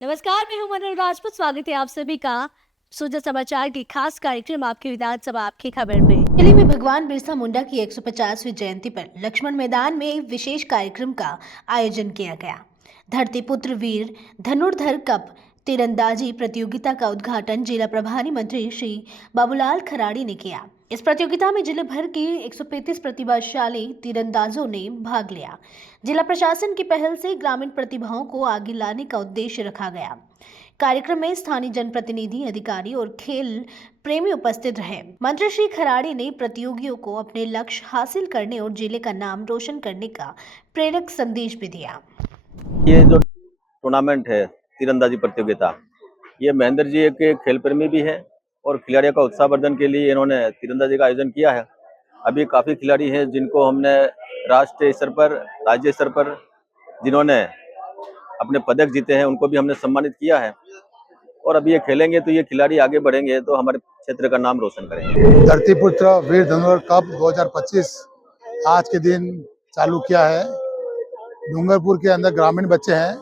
नमस्कार, मैं हूं मनोज राजपूत। स्वागत है आप सभी का सुजा समाचार की खास कार्यक्रम आपकी विधानसभा आपकी खबर में। दिल्ली में भगवान बिरसा मुंडा की 150वीं जयंती पर लक्ष्मण मैदान में एक विशेष कार्यक्रम का आयोजन किया गया। धरती पुत्र वीर धनुर्धर कप तीरंदाजी प्रतियोगिता का उद्घाटन जिला प्रभारी मंत्री श्री बाबूलाल खराड़ी ने किया। इस प्रतियोगिता में जिले भर के 135 प्रतिभाशाली तीरंदाजों ने भाग लिया। जिला प्रशासन की पहल से ग्रामीण प्रतिभाओं को आगे लाने का उद्देश्य रखा गया। कार्यक्रम में स्थानीय जनप्रतिनिधि, अधिकारी और खेल प्रेमी उपस्थित रहे। मंत्री श्री खराड़ी ने प्रतियोगियों को अपने लक्ष्य हासिल करने और जिले का नाम रोशन करने का प्रेरक संदेश भी दिया। ये जो टूर्नामेंट है तीरंदाजी प्रतियोगिता, ये महेंद्र जी एक खेल प्रेमी भी है और खिलाड़ियों का उत्साहवर्धन के लिए इन्होंने तीरंदाजी का आयोजन किया है। अभी काफ़ी खिलाड़ी हैं जिनको हमने राष्ट्रीय स्तर पर, राज्य स्तर पर जिन्होंने अपने पदक जीते हैं, उनको भी हमने सम्मानित किया है। और अभी ये खेलेंगे तो ये खिलाड़ी आगे बढ़ेंगे तो हमारे क्षेत्र का नाम रोशन करेंगे। धरती पुत्र वीर धनुर्धर कप 2025 आज के दिन चालू किया है। डूंगरपुर के अंदर ग्रामीण बच्चे हैं,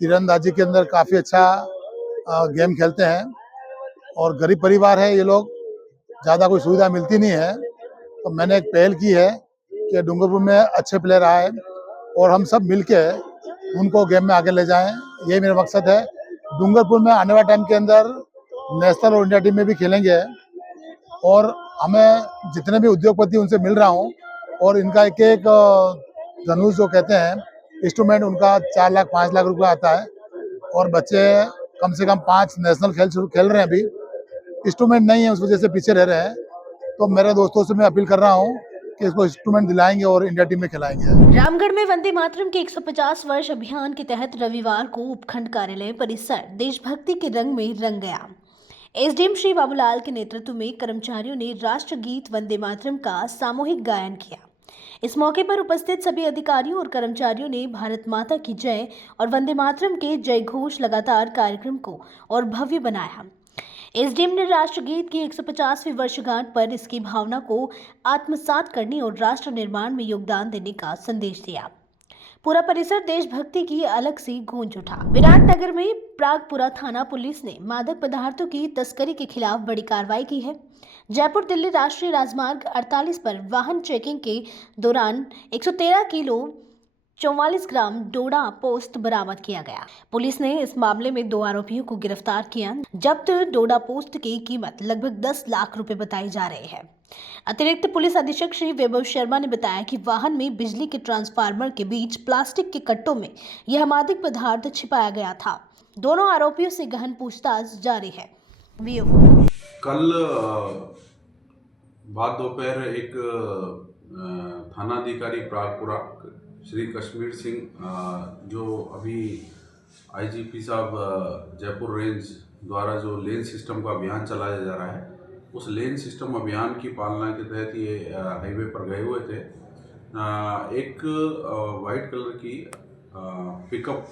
तीरंदाजी के अंदर काफ़ी अच्छा गेम खेलते हैं और गरीब परिवार है ये लोग, ज़्यादा कोई सुविधा मिलती नहीं है। तो मैंने एक पहल की है कि डूंगरपुर में अच्छे प्लेयर आए और हम सब मिलके उनको गेम में आगे ले जाएं। यही मेरा मकसद है। डूंगरपुर में आने वाले टाइम के अंदर नेशनल और इंडिया टीम में भी खेलेंगे और हमें जितने भी उद्योगपति उनसे मिल रहा हूँ और इनका एक एक धनुष जो कहते हैं इंस्ट्रूमेंट, उनका 4 लाख 5 लाख रुपया आता है और बच्चे कम से कम 5 नेशनल खेल रहे हैं। अभी इंस्ट्रूमेंट नहीं है, उस वजह से पीछे रह रहे हैं। तो मेरे दोस्तों से मैं अपील कर रहा हूँ कि इसको इंस्ट्रूमेंट दिलाएंगे और इंडिया टीम में खिलाएंगे। रामगढ़ में वंदे मातरम के 150 वर्ष अभियान के तहत रविवार को उपखंड कार्यालय परिसर देशभक्ति के रंग में रंग गया। एसडीएम श्री बाबूलाल के नेतृत्व में कर्मचारियों ने राष्ट्रगीत वंदे मातरम का सामूहिक गायन किया। इस मौके पर उपस्थित सभी अधिकारियों और कर्मचारियों ने भारत माता की जय और वंदे मातरम के जय घोष लगातार कार्यक्रम को और भव्य बनाया। एसडीएम ने राष्ट्रगीत की 150वीं वर्षगांठ पर इसकी भावना को आत्मसात करने और राष्ट्र निर्माण में योगदान देने का संदेश दिया। पूरा परिसर देशभक्ति की अलग सी गूंज उठा। विराटनगर में प्रागपुरा थाना पुलिस ने मादक पदार्थों की तस्करी के खिलाफ बड़ी कार्रवाई की है। जयपुर दिल्ली राष्ट्रीय राजमार्ग 48 पर वाहन चेकिंग के दौरान 113 किलो 44 ग्राम डोडा पोस्ट बरामद किया गया। पुलिस ने इस मामले में 2 आरोपियों को गिरफ्तार किया। जब्त डोडा पोस्ट की कीमत लगभग 10 लाख रुपए बताई जा रही है। अतिरिक्त पुलिस अधीक्षक श्री वैभव शर्मा ने बताया कि वाहन में बिजली के ट्रांसफार्मर के बीच प्लास्टिक के कट्टों में यह मादक पदार्थ छिपाया गया था। दोनों आरोपियों से गहन पूछताछ जारी है। कल बाद दोपहर एक थानाधिकारी प्रागपुरा श्री कश्मीर सिंह, जो अभी आईजीपी साहब जयपुर रेंज द्वारा जो लेन सिस्टम का अभियान चलाया जा रहा है, उस लेन सिस्टम अभियान की पालना के तहत ये हाईवे पर गए हुए थे। एक वाइट कलर की पिकअप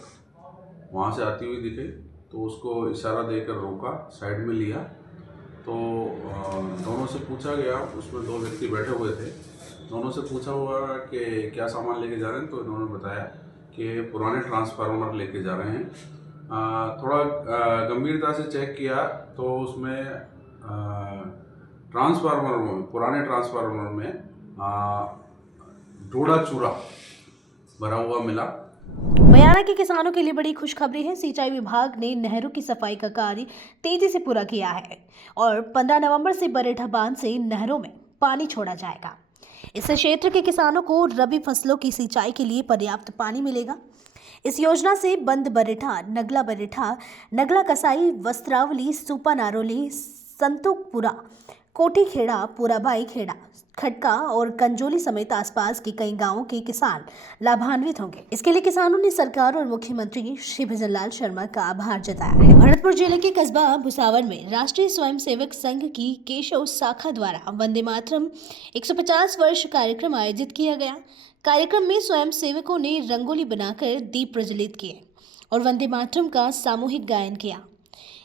वहाँ से आती हुई दिखे तो उसको इशारा देकर रोका, साइड में लिया। तो दोनों से पूछा गया, उसमें 2 व्यक्ति बैठे हुए थे। दोनों से पूछा हुआ कि क्या सामान लेके जा रहे हैं, तो इन्होंने बताया कि पुराने ट्रांसफार्मर लेके जा रहे हैं। थोड़ा गंभीरता से चेक किया तो उसमें पुराने ट्रांसफार्मर में डोडा चूरा भरा हुआ मिला। बयाना के किसानों के लिए बड़ी खुशखबरी है। सिंचाई विभाग ने नहरों की सफाई का कार्य तेजी से पूरा किया है और 15 नवंबर से बरेठा बांध से नहरों में पानी छोड़ा जाएगा। इससे क्षेत्र के किसानों को रबी फसलों की सिंचाई के लिए पर्याप्त पानी मिलेगा। इस योजना से बंद बरेठा, नगला कसाई, वस्त्रावली, सुपा नारोली, संतुकपुरा, कोठी खेड़ा, पुराबाई खेड़ा, खटका और कंजोली समेत आसपास के कई गांवों के किसान लाभान्वित होंगे। इसके लिए किसानों ने सरकार और मुख्यमंत्री श्री भजनलाल शर्मा का आभार जताया है। भरतपुर जिले के कस्बा भुसावर में राष्ट्रीय स्वयंसेवक संघ की केशव शाखा द्वारा वंदे मातरम 150 वर्ष कार्यक्रम आयोजित किया गया। कार्यक्रम में स्वयंसेवकों ने रंगोली बनाकर दीप प्रज्वलित किए और वंदे मातरम का सामूहिक गायन किया।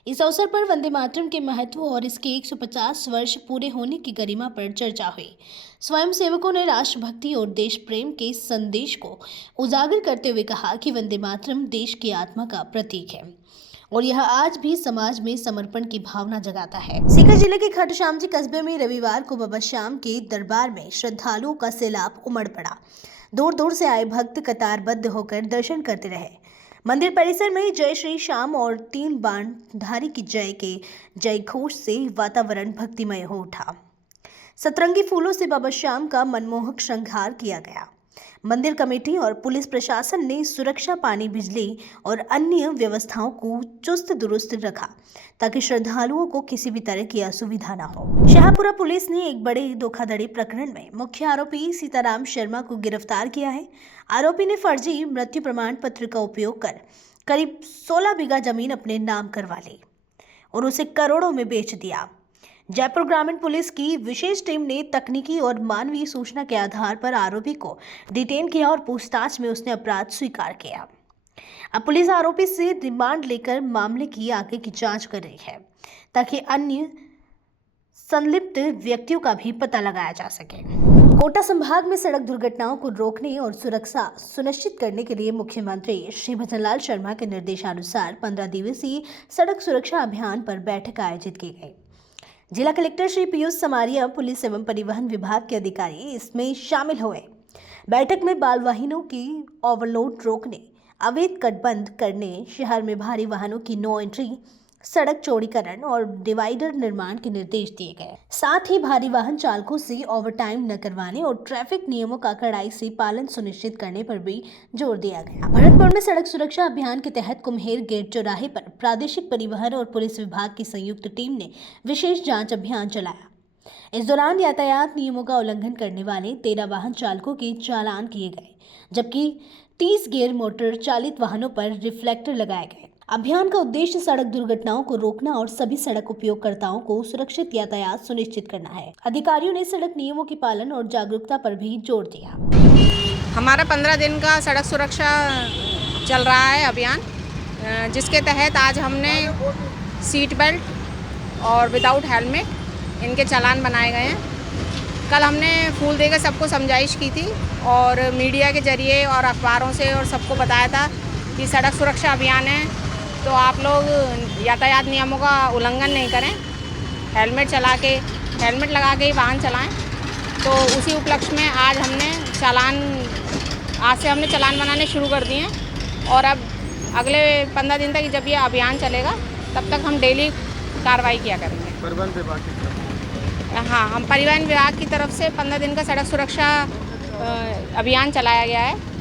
इस अवसर पर वंदे मातरम के महत्व और इसके 150 वर्ष पूरे होने की गरिमा पर चर्चा हुई। स्वयंसेवकों ने राष्ट्रभक्ति और देश प्रेम के संदेश को उजागर करते हुए कहा कि वंदे मातरम देश की आत्मा का प्रतीक है। और यह आज भी समाज में समर्पण की भावना जगाता है। सीकर जिले के खटश्यामजी कस्बे में रविवार को बाबा श्याम के दरबार में श्रद्धालुओं का सैलाब उमड़ पड़ा। दूर दूर से आए भक्त कतारबद्ध होकर दर्शन करते रहे। मंदिर परिसर में जय श्री श्याम और 3 बाणधारी की जय के जय घोष से वातावरण भक्तिमय हो उठा। सतरंगी फूलों से बाबा श्याम का मनमोहक श्रृंगार किया गया। मंदिर कमेटी और पुलिस प्रशासन ने सुरक्षा, पानी, बिजली और अन्य व्यवस्थाओं को चुस्त दुरुस्त रखा ताकि श्रद्धालुओं को किसी भी तरह की असुविधा न हो। शाहपुरा पुलिस ने एक बड़े धोखाधड़ी प्रकरण में मुख्य आरोपी सीताराम शर्मा को गिरफ्तार किया है। आरोपी ने फर्जी मृत्यु प्रमाण पत्र का उपयोग कर करीब 16 बीघा जमीन अपने नाम करवा ली और उसे करोड़ों में बेच दिया। जयपुर ग्रामीण पुलिस की विशेष टीम ने तकनीकी और मानवीय सूचना के आधार पर आरोपी को डिटेन किया और पूछताछ में उसने अपराध स्वीकार किया। अब पुलिस आरोपी से रिमांड लेकर मामले की आगे की जांच कर रही है ताकि अन्य संलिप्त व्यक्तियों का भी पता लगाया जा सके। कोटा संभाग में सड़क दुर्घटनाओं को रोकने और सुरक्षा सुनिश्चित करने के लिए मुख्यमंत्री श्री भजनलाल शर्मा के निर्देशानुसार 15 दिवसीय सड़क सुरक्षा अभियान पर बैठक आयोजित की गई। जिला कलेक्टर श्री पीयूष समारिया, पुलिस एवं परिवहन विभाग के अधिकारी इसमें शामिल हुए। बैठक में बाल वाहनों की ओवरलोड रोकने, अवैध कटबंध करने, शहर में भारी वाहनों की नो एंट्री, सड़क चौड़ीकरण और डिवाइडर निर्माण के निर्देश दिए गए। साथ ही भारी वाहन चालकों से ओवरटाइम न करवाने और ट्रैफिक नियमों का कड़ाई से पालन सुनिश्चित करने पर भी जोर दिया गया। भरतपुर में सड़क सुरक्षा अभियान के तहत कुम्हेर गेट चौराहे पर प्रादेशिक परिवहन और पुलिस विभाग की संयुक्त टीम ने विशेष जांच अभियान चलाया। इस दौरान यातायात नियमों का उल्लंघन करने वाले 13 वाहन चालकों के चालान किए गए, जबकि 30 गियर मोटर चालित वाहनों पर रिफ्लेक्टर लगाए गए। अभियान का उद्देश्य सड़क दुर्घटनाओं को रोकना और सभी सड़क उपयोगकर्ताओं को सुरक्षित यातायात सुनिश्चित करना है। अधिकारियों ने सड़क नियमों के पालन और जागरूकता पर भी जोर दिया। हमारा 15 दिन का सड़क सुरक्षा चल रहा है अभियान, जिसके तहत आज हमने सीट बेल्ट और विदाउट हेलमेट इनके चालान बनाए गए हैं। कल हमने फूल देकर सबको समझाइश की थी और मीडिया के जरिए और अखबारों से और सबको बताया था कि सड़क सुरक्षा अभियान है, तो आप लोग यातायात नियमों का उल्लंघन नहीं करें, हेलमेट लगा के ही वाहन चलाएं। तो उसी उपलक्ष्य में आज से हमने चालान बनाने शुरू कर दिए हैं और अब अगले 15 दिन तक जब ये अभियान चलेगा तब तक हम डेली कार्रवाई किया करेंगे। परिवहन विभाग की तरफ हाँ, हम परिवहन विभाग की तरफ से 15 दिन का सड़क सुरक्षा अभियान चलाया गया है।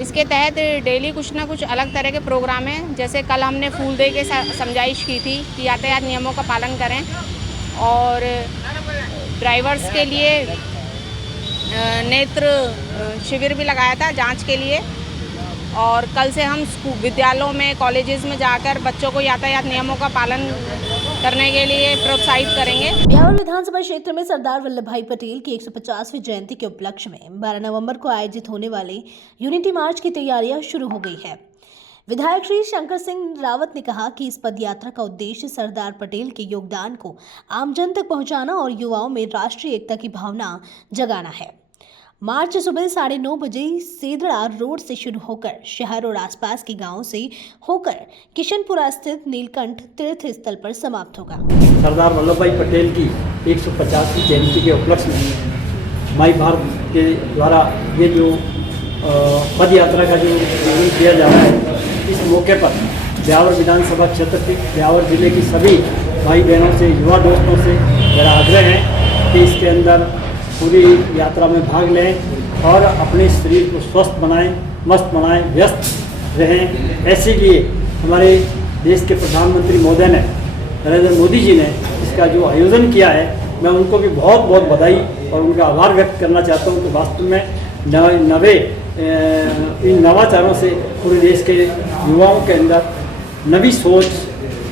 इसके तहत डेली कुछ ना कुछ अलग तरह के प्रोग्राम हैं। जैसे कल हमने फूल दे के समझाइश की थी कि यातायात नियमों का पालन करें और ड्राइवर्स के लिए नेत्र शिविर भी लगाया था जांच के लिए। और कल से हम विद्यालयों में, कॉलेजेस में जाकर बच्चों को यातायात नियमों का पालन करने के लिए प्रोत्साहित करेंगे। ब्यावर विधानसभा क्षेत्र में सरदार वल्लभ भाई पटेल की 150वीं जयंती के उपलक्ष्य में 12 नवंबर को आयोजित होने वाले यूनिटी मार्च की तैयारियां शुरू हो गई है। विधायक श्री शंकर सिंह रावत ने कहा कि इस पद यात्रा का उद्देश्य सरदार पटेल के योगदान को आमजन तक पहुंचाना और युवाओं में राष्ट्रीय एकता की भावना जगाना है। मार्च सुबह 9:30 बजे सेदड़ा रोड से शुरू होकर शहर और आसपास के गांवों से होकर किशनपुरा स्थित नीलकंठ तीर्थ स्थल पर समाप्त होगा। सरदार वल्लभ भाई पटेल की 150वीं जयंती के उपलक्ष्य में माई भारत के द्वारा ये जो पद यात्रा का जो आयोजन किया जा रहा है, इस मौके पर ब्यावर विधानसभा क्षेत्र के ब्यावर जिले की सभी भाई बहनों से, युवा दोस्तों से मेरा आग्रह है कि इसके अंदर पूरी यात्रा में भाग लें और अपने शरीर को स्वस्थ बनाएं, मस्त बनाएं, व्यस्त रहें। ऐसे लिए हमारे देश के प्रधानमंत्री महोदय ने, नरेंद्र मोदी जी ने इसका जो आयोजन किया है, मैं उनको भी बहुत बहुत बधाई और उनका आभार व्यक्त करना चाहता हूँ कि वास्तव में इन नवाचारों से पूरे देश के युवाओं के अंदर नवी सोच,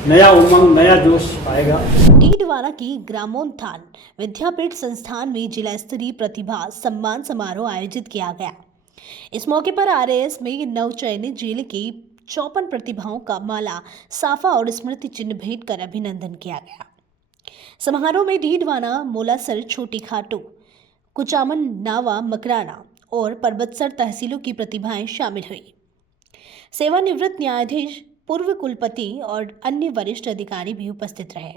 नया उमंग, नया जोश आएगा। डीडवाना की ग्रामोत्थान विद्यापीठ संस्थान में जिला स्तरीय प्रतिभा सम्मान समारोह आयोजित किया गया। इस मौके पर आरएएस में नवचयनित जिले की 54 प्रतिभाओं का माला, साफा और स्मृति चिन्ह भेंट कर अभिनंदन किया गया। समारोह में डीडवाना, मोलासर, छोटी खाटू, कुचामन, नावा, मकराना और परबतसर तहसीलों की प्रतिभाएं शामिल हुई। सेवानिवृत्त न्यायाधीश पूर्व कुलपति और अन्य वरिष्ठ अधिकारी भी उपस्थित रहे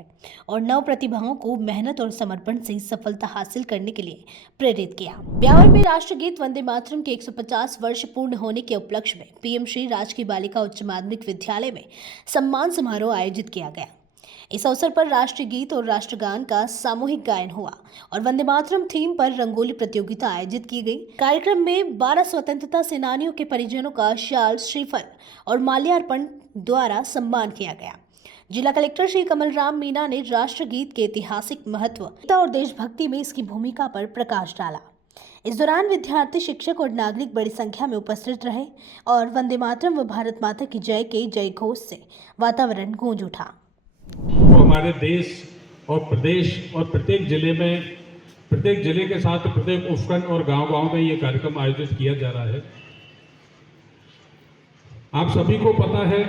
और नव प्रतिभाओं को मेहनत और समर्पण से सफलता हासिल करने के लिए प्रेरित किया। ब्यावर में राष्ट्रगीत वंदे मातरम के 150 वर्ष पूर्ण होने के उपलक्ष्य में पीएम श्री राजकीय बालिका उच्च माध्यमिक विद्यालय में सम्मान समारोह आयोजित किया गया। इस अवसर पर राष्ट्रीय गीत और राष्ट्रगान का सामूहिक गायन हुआ और वंदे मातरम थीम पर रंगोली प्रतियोगिता आयोजित की गई। कार्यक्रम में 12 स्वतंत्रता सेनानियों के परिजनों का शाल, श्रीफल और माल्यार्पण द्वारा सम्मान किया गया। जिला कलेक्टर श्री कमल राम मीना ने राष्ट्रगीत के ऐतिहासिक महत्व और देशभक्ति में इसकी भूमिका पर प्रकाश डाला। इस दौरान विद्यार्थी, शिक्षक और नागरिक बड़ी संख्या में उपस्थित रहे और वंदे मातरम व भारत माता की जय के जय घोष से वातावरण गूंज उठा। तो हमारे देश और प्रदेश और प्रत्येक जिले में, प्रत्येक जिले के साथ प्रत्येक उपखंड और गांव-गांव में ये कार्यक्रम आयोजित किया जा रहा है। आप सभी को पता है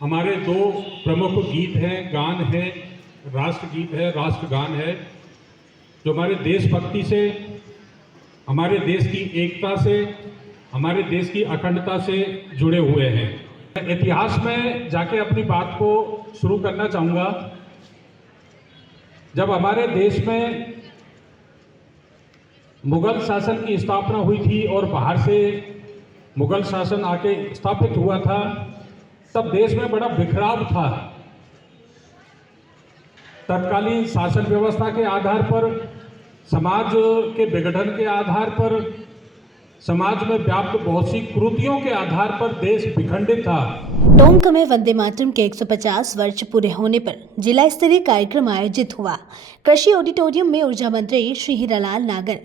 हमारे दो प्रमुख गीत हैं, गान है, राष्ट्रगीत है, राष्ट्रगान है, जो हमारे देशभक्ति से, हमारे देश की एकता से, हमारे देश की अखंडता से जुड़े हुए हैं। इतिहास में जाके अपनी बात को शुरू करना चाहूँगा। जब हमारे देश में मुगल शासन की स्थापना हुई थी और बाहर से मुगल शासन आके स्थापित हुआ था, तब देश में बड़ा बिखराव था। तत्कालीन शासन व्यवस्था के आधार पर, समाज के विघटन के आधार पर, समाज में व्याप्त बहुत सी कुरीतियों के आधार पर देश विखंडित था। टोंक में वंदे मातरम के 150 वर्ष पूरे होने पर जिला स्तरीय कार्यक्रम आयोजित हुआ। कृषि ऑडिटोरियम में ऊर्जा मंत्री श्री हीरालाल नागर,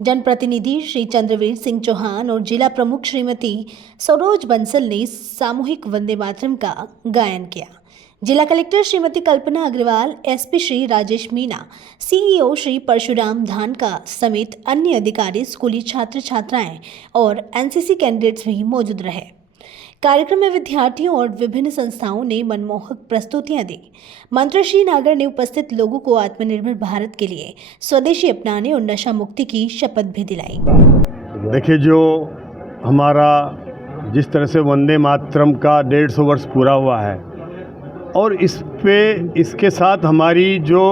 जनप्रतिनिधि श्री चंद्रवीर सिंह चौहान और जिला प्रमुख श्रीमती सरोज बंसल ने सामूहिक वंदे मातरम का गायन किया। जिला कलेक्टर श्रीमती कल्पना अग्रवाल, एसपी श्री राजेश मीना, सीईओ श्री परशुराम धानका समेत अन्य अधिकारी, स्कूली छात्र छात्राएं और एनसीसी कैंडिडेट्स भी मौजूद रहे। कार्यक्रम में विद्यार्थियों और विभिन्न संस्थाओं ने मनमोहक प्रस्तुतियां दी। मंत्री श्री नागर ने उपस्थित लोगों को आत्मनिर्भर भारत के लिए स्वदेशी अपनाने और नशा मुक्ति की शपथ भी दिलाई। देखिए, जो हमारा जिस तरह से वंदे मातरम का 150 वर्ष पूरा हुआ है और इसके साथ हमारी जो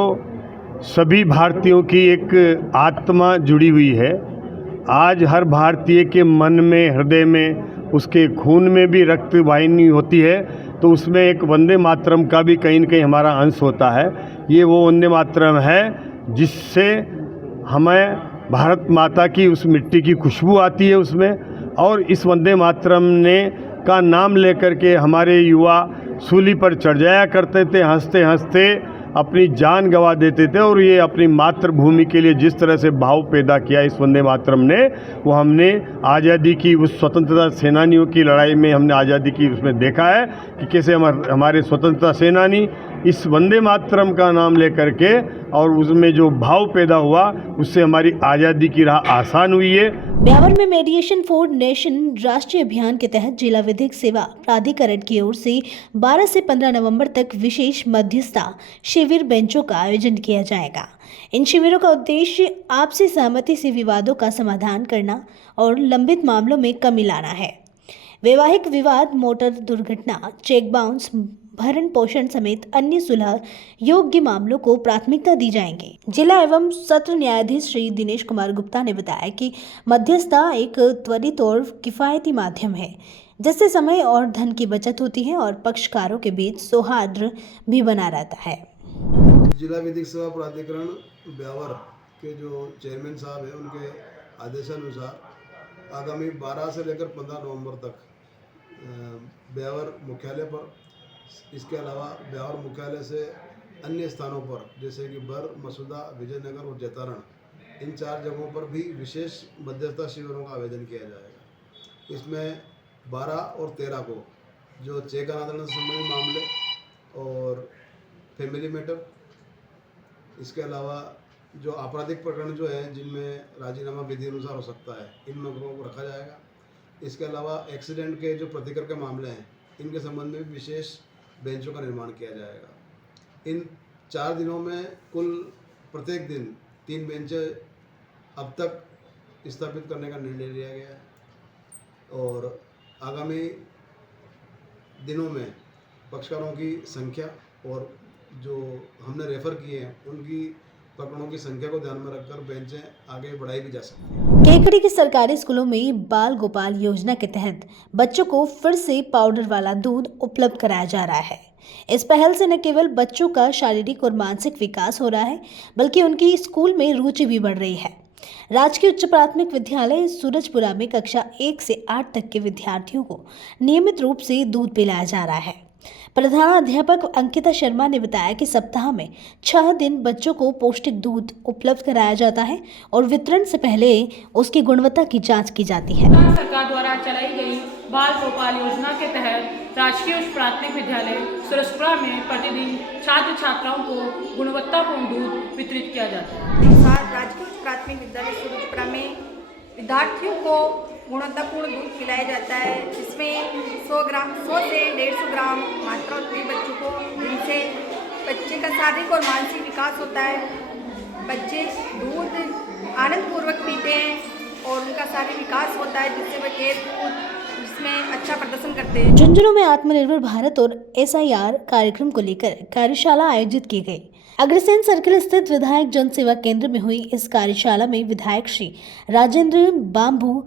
सभी भारतीयों की एक आत्मा जुड़ी हुई है। आज हर भारतीय के मन में, हृदय में, उसके खून में भी रक्त वाहिनी होती है, तो उसमें एक वंदे मातरम का भी कहीं न कहीं हमारा अंश होता है। ये वो वंदे मातरम है जिससे हमें भारत माता की उस मिट्टी की खुशबू आती है उसमें, और इस वंदे मातरम का नाम लेकर के हमारे युवा सूली पर चढ़ जाया करते थे, हंसते हंसते अपनी जान गंवा देते थे। और ये अपनी मातृभूमि के लिए जिस तरह से भाव पैदा किया इस वंदे मातरम ने, वो हमने आज़ादी की उस स्वतंत्रता सेनानियों की लड़ाई में हमने आज़ादी की उसमें देखा है कि कैसे हमारे स्वतंत्रता सेनानी इस वंदे मातरम का नाम लेकर के, और उसमें जो भाव पैदा हुआ उससे हमारी आज़ादी की राह आसान हुई है। ब्यावर में मेडिएशन फॉर नेशन राष्ट्रीय अभियान के तहत जिला विधिक सेवा प्राधिकरण की ओर से 12 से 15 नवंबर तक विशेष मध्यस्थता शिविर बेंचों का आयोजन किया जाएगा। इन शिविरों का उद्देश्य आपसी सहमति से विवादों का समाधान करना और लंबित मामलों में कमी लाना है। वैवाहिक विवाद, मोटर दुर्घटना, चेक बाउंस, भरण पोषण समेत अन्य सुलह योग्य मामलों को प्राथमिकता दी जाएंगी। जिला एवं सत्र न्यायाधीश श्री दिनेश कुमार गुप्ता ने बताया कि मध्यस्थता एक त्वरित और किफायती माध्यम है, जिससे समय और धन की बचत होती है और पक्षकारों के बीच सौहार्द भी बना रहता है। जिला विधिक सेवा प्राधिकरण ब्यावर के जो चेयरमैन साहब हैं, उनके आदेशानुसार आगामी 12 से लेकर 15 नवंबर तक ब्यावर मुख्यालय पर, इसके अलावा ब्यावर मुख्यालय से अन्य स्थानों पर जैसे कि बर, मसूदा, विजयनगर और जैतारण, इन 4 जगहों पर भी विशेष मध्यस्थता शिविरों का आयोजन किया जाएगा। इसमें 12 और 13 को जो चेक अनादरण से संबंधित मामले और फैमिली मैटर, इसके अलावा जो आपराधिक प्रकरण जो है जिनमें राजीनामा विधि अनुसार हो सकता है, इन मामलों को रखा जाएगा। इसके अलावा एक्सीडेंट के जो प्रतिकर के मामले हैं, इनके संबंध में विशेष बेंचों का निर्माण किया जाएगा। इन 4 दिनों में कुल प्रत्येक दिन 3 बेंचें अब तक स्थापित करने का निर्णय लिया गया है और आगामी दिनों में पक्षकारों की संख्या और जो हमने रेफ़र किए हैं उनकी प्रकरणों की संख्या को ध्यान में रखकर बेंचें आगे बढ़ाई भी जा सकती हैं। केकड़ी के सरकारी स्कूलों में बाल गोपाल योजना के तहत बच्चों को फिर से पाउडर वाला दूध उपलब्ध कराया जा रहा है। इस पहल से न केवल बच्चों का शारीरिक और मानसिक विकास हो रहा है, बल्कि उनकी स्कूल में रुचि भी बढ़ रही है। राजकीय उच्च प्राथमिक विद्यालय सूरजपुरा में कक्षा 1 से 8 तक के विद्यार्थियों को नियमित रूप से दूध पिलाया जा रहा है। प्रधानाध्यापक अंकिता शर्मा ने बताया कि सप्ताह में 6 दिन बच्चों को पौष्टिक दूध उपलब्ध कराया जाता है और वितरण से पहले उसकी गुणवत्ता की जांच की जाती है। सरकार द्वारा चलाई गई बाल गोपाल योजना के तहत राजकीय उच्च प्राथमिक विद्यालय सूरजपुरा में प्रतिदिन छात्र छात्राओं को गुणवत्तापूर्ण दूध वितरित किया जाता है। राजकीय उच्च प्राथमिक विद्यालय सूरजपुरा में विद्यार्थियों को गुणवत्तापूर्ण दूध पिलाया जाता है, जिसमें 100 से 150 ग्राम मात्रा होती है बच्चों को, जिनसे बच्चे का शारीरिक और मानसिक विकास होता है। बच्चे दूध आनंदपूर्वक पीते हैं और उनका शारीरिक विकास होता है, जिससे वे इसमें अच्छा प्रदर्शन करते हैं। झुंझुनू में आत्मनिर्भर भारत और SIR कार्यक्रम को लेकर कार्यशाला आयोजित की गई। अग्रसेन सर्किल स्थित विधायक जन सेवा केंद्र में हुई इस कार्यशाला में विधायक श्री राजेंद्र बाम्बू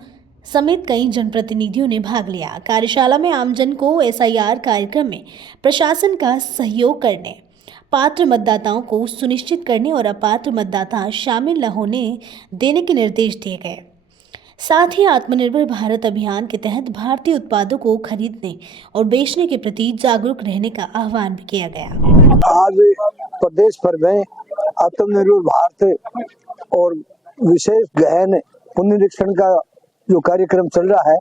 समेत कई जनप्रतिनिधियों ने भाग लिया। कार्यशाला में आमजन को SIR कार्यक्रम में प्रशासन का सहयोग करने, पात्र मतदाताओं को सुनिश्चित करने और अपात्र मतदाता शामिल न होने देने के निर्देश दिए गए। साथ ही आत्मनिर्भर भारत अभियान के तहत भारतीय उत्पादों को खरीदने और बेचने के प्रति जागरूक रहने का आह्वान भी किया गया। आज प्रदेश भर में आत्मनिर्भर भारत और विशेष गहन पुनरीक्षण का जो कार्यक्रम चल रहा है,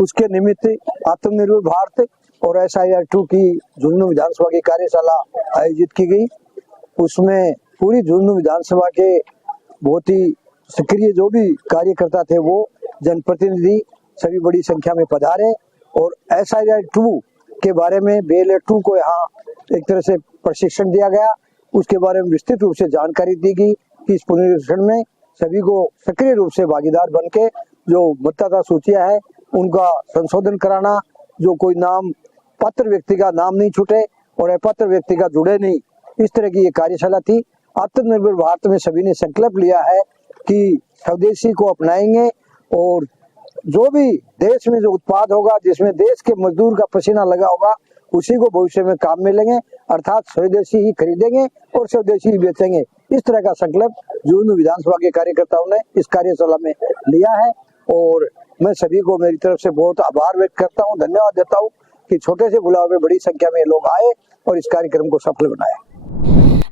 उसके निमित्त आत्मनिर्भर भारत और SIR2 की झुंझुनू विधानसभा की कार्यशाला आयोजित की गई। उसमें पूरी झुंझुनू विधानसभा के बहुत ही सक्रिय जो भी कार्यकर्ता थे, वो जनप्रतिनिधि सभी बड़ी संख्या में पधारे और SIR2 के बारे में BLA2 को यहाँ एक तरह से प्रशिक्षण दिया गया। उसके बारे में विस्तृत रूप से जानकारी दी गई कि इस पुनरीक्षण में सभी को सक्रिय रूप से भागीदार बन के जो मतदाता सूचियां है उनका संशोधन कराना, जो कोई नाम पात्र व्यक्ति का नाम नहीं छूटे और अपात्र व्यक्ति का जुड़े नहीं, इस तरह की ये कार्यशाला थी। आत्मनिर्भर भारत में सभी ने संकल्प लिया है कि स्वदेशी को अपनाएंगे और जो भी देश में जो उत्पाद होगा, जिसमें देश के मजदूर का पसीना लगा होगा, उसी को भविष्य में काम में लेंगे, अर्थात स्वदेशी ही खरीदेंगे और स्वदेशी ही बेचेंगे। इस तरह का संकल्प झुंझुनू विधानसभा के कार्यकर्ताओं ने इस कार्यशाला में लिया है और मैं सभी को मेरी तरफ से बहुत आभार व्यक्त करता हूँ, धन्यवाद देता हूँ कि छोटे से बुलाव में बड़ी संख्या में लोग आए और इस कार्यक्रम को सफल बनाया।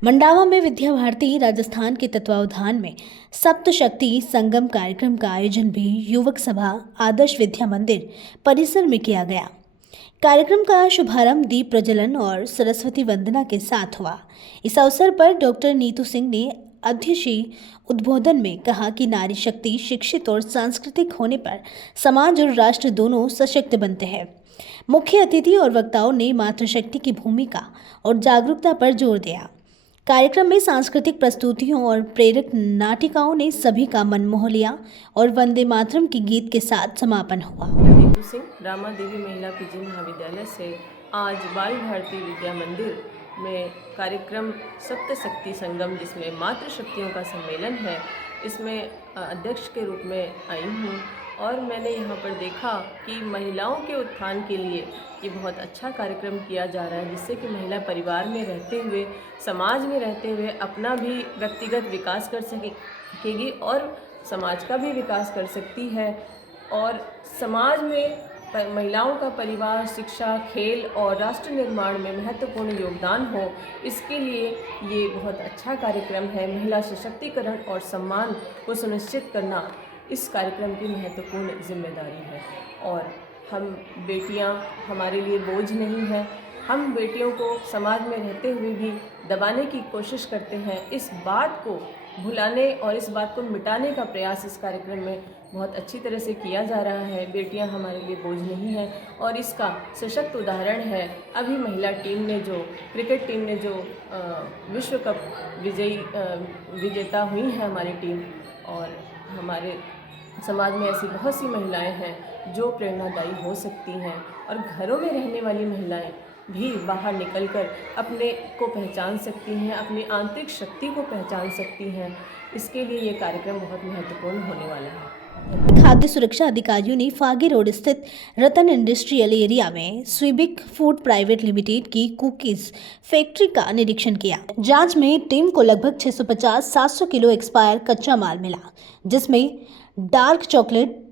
मंडावा में विद्या भारती राजस्थान के तत्वावधान में सप्तशक्ति संगम कार्यक्रम का आयोजन भी युवक सभा आदर्श विद्या मंदिर परिसर में किया गया। कार्यक्रम का शुभारंभ दीप प्रज्वलन और सरस्वती वंदना के साथ हुआ। इस अवसर पर डॉक्टर नीतू सिंह ने अध्यक्षीय उद्बोधन में कहा कि नारी शक्ति शिक्षित और सांस्कृतिक होने पर समाज और राष्ट्र दोनों सशक्त बनते हैं। मुख्य अतिथि और वक्ताओं ने मातृशक्ति की भूमिका और जागरूकता पर जोर दिया। कार्यक्रम में सांस्कृतिक प्रस्तुतियों और प्रेरक नाटिकाओं ने सभी का मन मोह लिया और वंदे मातरम के गीत के साथ समापन हुआ। नीतू सिंह रामा देवी महिला पीजी महाविद्यालय से आज बाल भारती विद्या मंदिर में कार्यक्रम सप्तशक्ति संगम, जिसमें मातृशक्तियों का सम्मेलन है, इसमें अध्यक्ष के रूप में आई हूँ और मैंने यहाँ पर देखा कि महिलाओं के उत्थान के लिए ये बहुत अच्छा कार्यक्रम किया जा रहा है, जिससे कि महिला परिवार में रहते हुए, समाज में रहते हुए अपना भी व्यक्तिगत विकास कर सकेगी और समाज का भी विकास कर सकती है और समाज में महिलाओं का परिवार, शिक्षा, खेल और राष्ट्र निर्माण में महत्वपूर्ण योगदान हो, इसके लिए ये बहुत अच्छा कार्यक्रम है। महिला सशक्तिकरण और सम्मान को सुनिश्चित करना इस कार्यक्रम की महत्वपूर्ण जिम्मेदारी है और हम बेटियां हमारे लिए बोझ नहीं है। हम बेटियों को समाज में रहते हुए भी दबाने की कोशिश करते हैं। इस बात को भुलाने और इस बात को मिटाने का प्रयास इस कार्यक्रम में बहुत अच्छी तरह से किया जा रहा है। बेटियां हमारे लिए बोझ नहीं है और इसका सशक्त उदाहरण है अभी महिला टीम ने जो क्रिकेट टीम ने जो विश्व कप विजेता हुई है हमारी टीम, और हमारे समाज में ऐसी बहुत सी महिलाएं हैं जो प्रेरणादायी हो सकती हैं और घरों में रहने वाली महिलाएं भी बाहर निकलकर अपने को पहचान सकती हैं, अपनी आंतरिक शक्ति को पहचान सकती हैं। इसके लिए ये कार्यक्रम बहुत महत्वपूर्ण होने वाला है। खाद्य सुरक्षा अधिकारियों ने फागी रोड स्थित रतन इंडस्ट्रियल एरिया में स्वीबिक फूड प्राइवेट लिमिटेड की कुकीज फैक्ट्री का निरीक्षण किया। जांच में टीम को लगभग 650-700 किलो एक्सपायर कच्चा माल मिला, जिसमें डार्क चॉकलेट,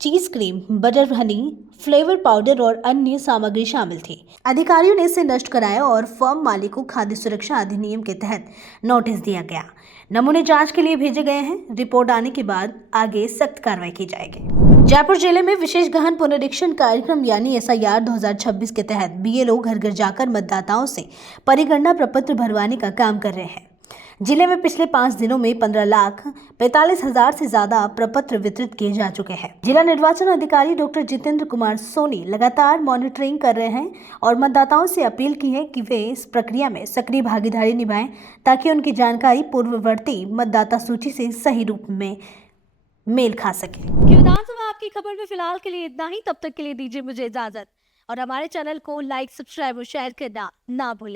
चीज cream, butter Honey, flavour powder और अन्य सामग्री शामिल थी। अधिकारियों ने इसे नष्ट कराया और फर्म मालिक को खाद्य सुरक्षा अधिनियम के तहत नोटिस दिया गया। नमूने जांच के लिए भेजे गए हैं। रिपोर्ट आने के बाद आगे सख्त कार्रवाई की जाएगी। जयपुर जिले में विशेष गहन पुनरीक्षण कार्यक्रम यानी SIR 2026 के तहत BLO घर घर जाकर मतदाताओं से परिगणना प्रपत्र भरवाने का काम कर रहे हैं। जिले में पिछले 5 दिनों में 15,45,000 से ज्यादा प्रपत्र वितरित किए जा चुके हैं। जिला निर्वाचन अधिकारी डॉक्टर जितेंद्र कुमार सोनी लगातार मॉनिटरिंग कर रहे हैं और मतदाताओं से अपील की है कि वे इस प्रक्रिया में सक्रिय भागीदारी निभाएं ताकि उनकी जानकारी पूर्ववर्ती मतदाता सूची से सही रूप में मेल खा सके। विधानसभा आपकी खबर में फिलहाल के लिए इतना ही। तब तक के लिए दीजिए मुझे इजाजत और हमारे चैनल को लाइक, सब्सक्राइब और शेयर करना ना भूलें।